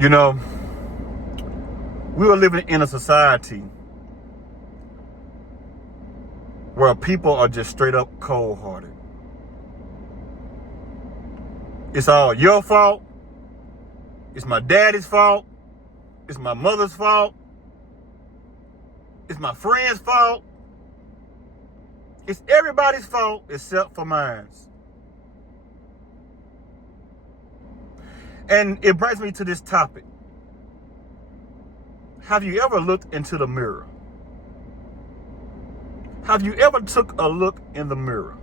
You know, we are living in a society where people are just straight up cold-hearted. It's all your fault. It's my daddy's fault. It's my mother's fault. It's my friend's fault. It's everybody's fault except for mine. And it brings me to this topic. Have you ever looked into the mirror? Have you ever took a look in the mirror?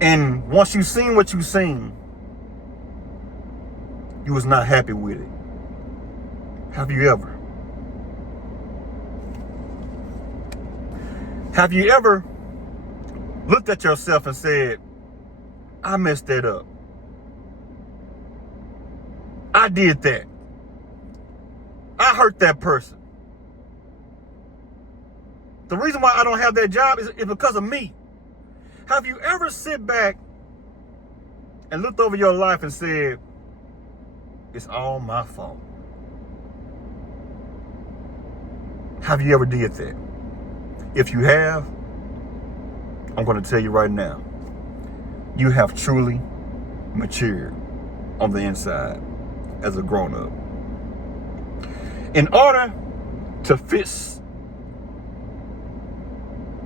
And once you seen what you seen, you was not happy with it. Have you ever? Have you ever looked at yourself and said, I messed that up. I did that. I hurt that person. The reason why I don't have that job is because of me. Have you ever sit back and looked over your life and said, it's all my fault? Have you ever did that? If you have, I'm going to tell you right now, you have truly matured on the inside as a grown-up. In order to fix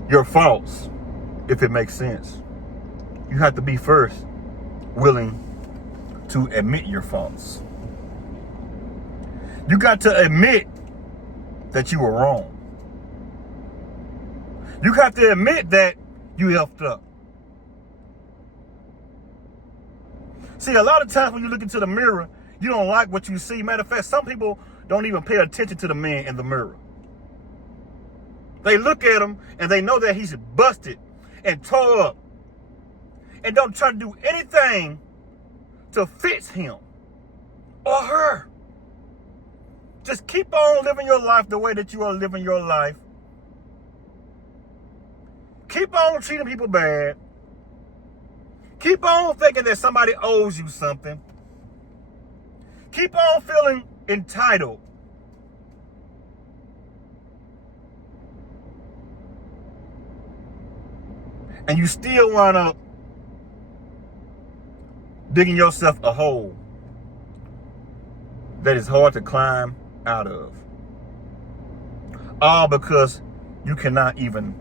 your faults, if it makes sense, you have to be first willing to admit your faults. You got to admit that you were wrong. You have to admit that you effed up. See, a lot of times when you look into the mirror, you don't like what you see. Matter of fact, some people don't even pay attention to the man in the mirror. They look at him and they know that he's busted and tore up and don't try to do anything to fix him or her. Just keep on living your life the way that you are living your life. Keep on treating people bad. Keep on thinking that somebody owes you something. Keep on feeling entitled. And you still wind up digging yourself a hole that is hard to climb out of. All because you cannot even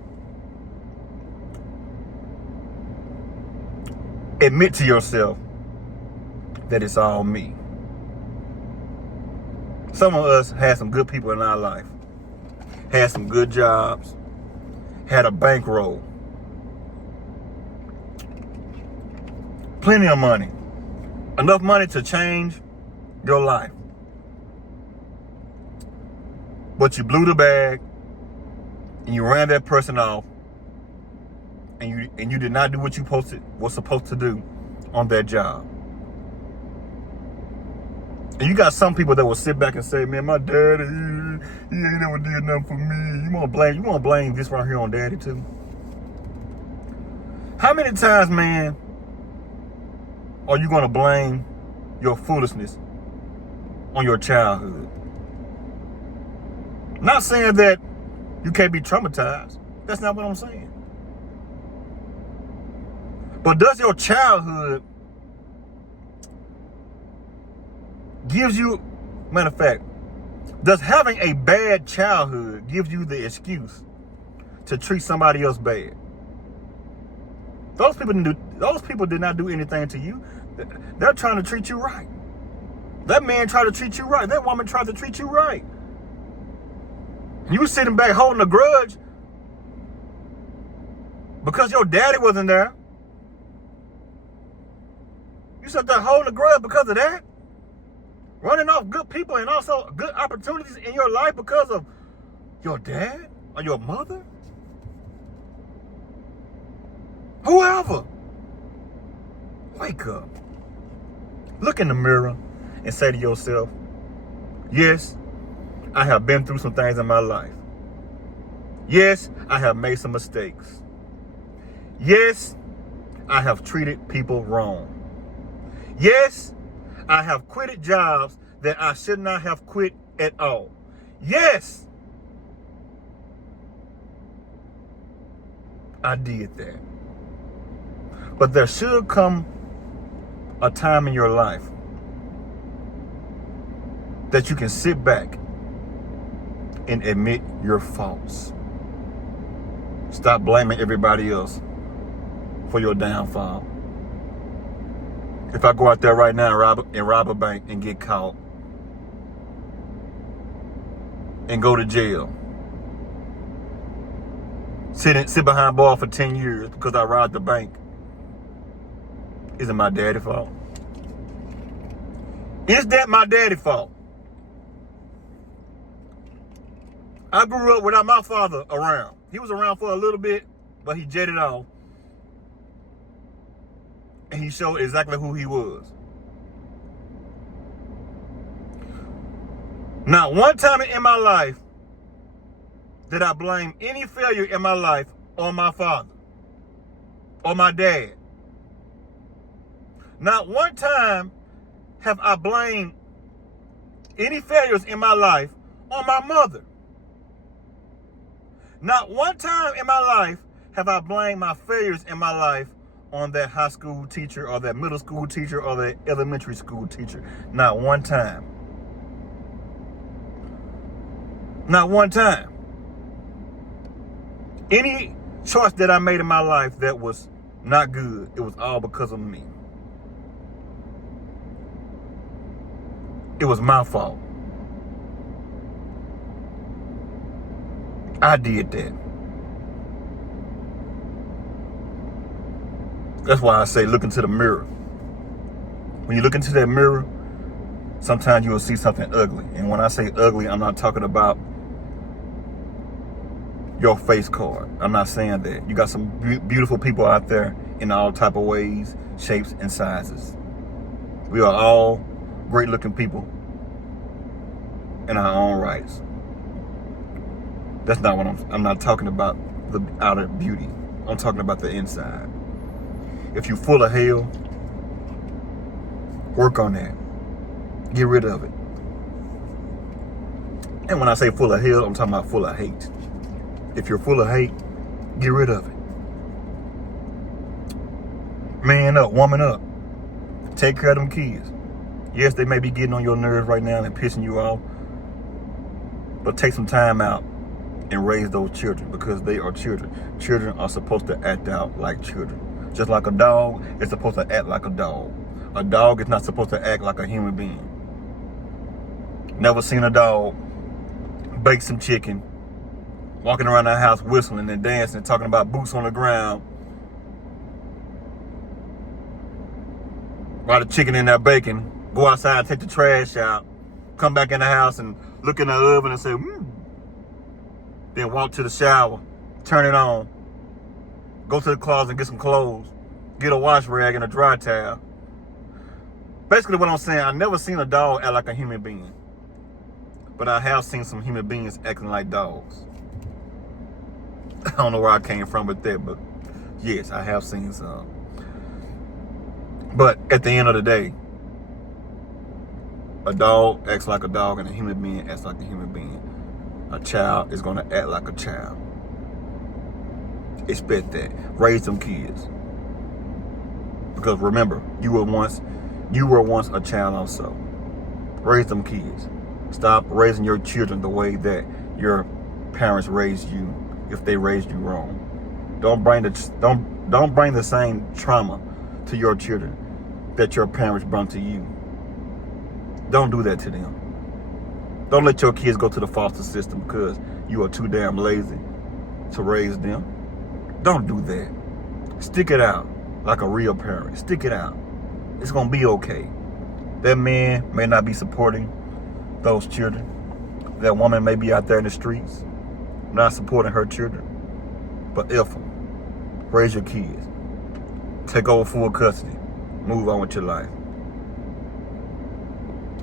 admit to yourself that it's all me. Some of us had some good people in our life, had some good jobs, had a bankroll, plenty of money, enough money to change your life. But you blew the bag and you ran that person off, and you did not do what you was supposed to do on that job. And you got some people that will sit back and say, man, my daddy, he ain't never did nothing for me. You want to blame this right here on daddy too? How many times, man, are you going to blame your foolishness on your childhood? Not saying that you can't be traumatized. That's not what I'm saying. But does your childhood gives you, matter of fact, does having a bad childhood give you the excuse to treat somebody else bad? Those people did not do anything to you. They're trying to treat you right. That man tried to treat you right. That woman tried to treat you right. You sitting back holding a grudge because your daddy wasn't there. You sat there holding a grudge because of that? Running off good people and also good opportunities in your life because of your dad or your mother? Whoever. Wake up. Look in the mirror and say to yourself, yes, I have been through some things in my life. Yes, I have made some mistakes. Yes, I have treated people wrong. Yes, I have quitted jobs that I should not have quit at all. Yes, I did that. But there should come a time in your life that you can sit back and admit your faults. Stop blaming everybody else for your downfall. If I go out there right now and rob a bank and get caught and go to jail, sit behind bars for 10 years because I robbed the bank, is it my daddy's fault? Is that my daddy's fault? I grew up without my father around. He was around for a little bit, but he jetted off. And he showed exactly who he was. Not one time in my life did I blame any failure in my life on my father or my dad. Not one time have I blamed any failures in my life on my mother. Not one time in my life have I blamed my failures in my life on that high school teacher or that middle school teacher or that elementary school teacher. Not one time. Not one time. Any choice that I made in my life that was not good, it was all because of me. It was my fault. I did that. That's why I say look into the mirror. When you look into that mirror, sometimes you will see something ugly. And when I say ugly, I'm not talking about your face card. I'm not saying that. You got some beautiful people out there in all type of ways, shapes, and sizes. We are all great looking people in our own rights. That's not what I'm not talking about the outer beauty. I'm talking about the inside. If you're full of hell, work on that. Get rid of it. And when I say full of hell, I'm talking about full of hate. If you're full of hate, get rid of it. Man up, woman up. Take care of them kids. Yes, they may be getting on your nerves right now and pissing you off, but take some time out and raise those children because they are children. Children are supposed to act out like children. Just like a dog is supposed to act like a dog. A dog is not supposed to act like a human being. Never seen a dog bake some chicken, walking around the house whistling and dancing, talking about boots on the ground, while the chicken in there baking, go outside, take the trash out, come back in the house and look in the oven and say, then walk to the shower, turn it on, go to the closet and get some clothes, get a wash rag and a dry towel. Basically what I'm saying, I've never seen a dog act like a human being, but I have seen some human beings acting like dogs. I don't know where I came from with that, but yes, I have seen some. But at the end of the day, a dog acts like a dog and a human being acts like a human being. A child is going to act like a child. Expect that. Raise them kids. Because remember, you were once a child also. Raise them kids. Stop raising your children the way that your parents raised you if they raised you wrong. Don't bring the same trauma to your children that your parents brought to you. Don't do that to them. Don't let your kids go to the foster system because you are too damn lazy to raise them. Don't do that. Stick it out like a real parent. Stick it out. It's going to be okay. That man may not be supporting those children. That woman may be out there in the streets not supporting her children. But F them. Raise your kids. Take over full custody. Move on with your life.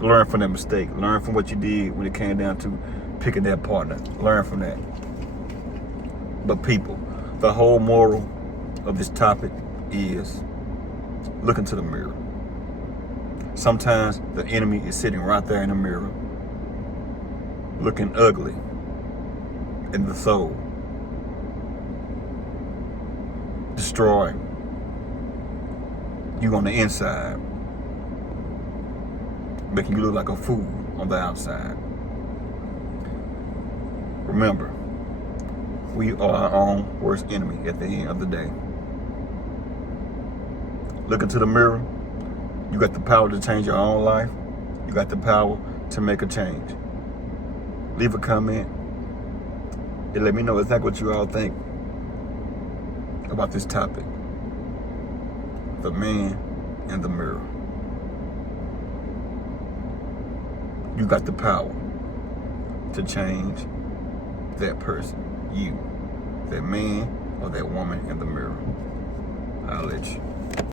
Learn from that mistake. Learn from what you did when it came down to picking that partner. Learn from that. But people, the whole moral of this topic is look into the mirror. Sometimes the enemy is sitting right there in the mirror, looking ugly in the soul, destroying you on the inside, making you look like a fool on the outside. Remember, we are our own worst enemy at the end of the day. Look into the mirror. You got the power to change your own life. You got the power to make a change. Leave a comment and let me know exactly what you all think about this topic. The man in the mirror. You got the power to change that person. You. That man or that woman in the mirror. I'll let you.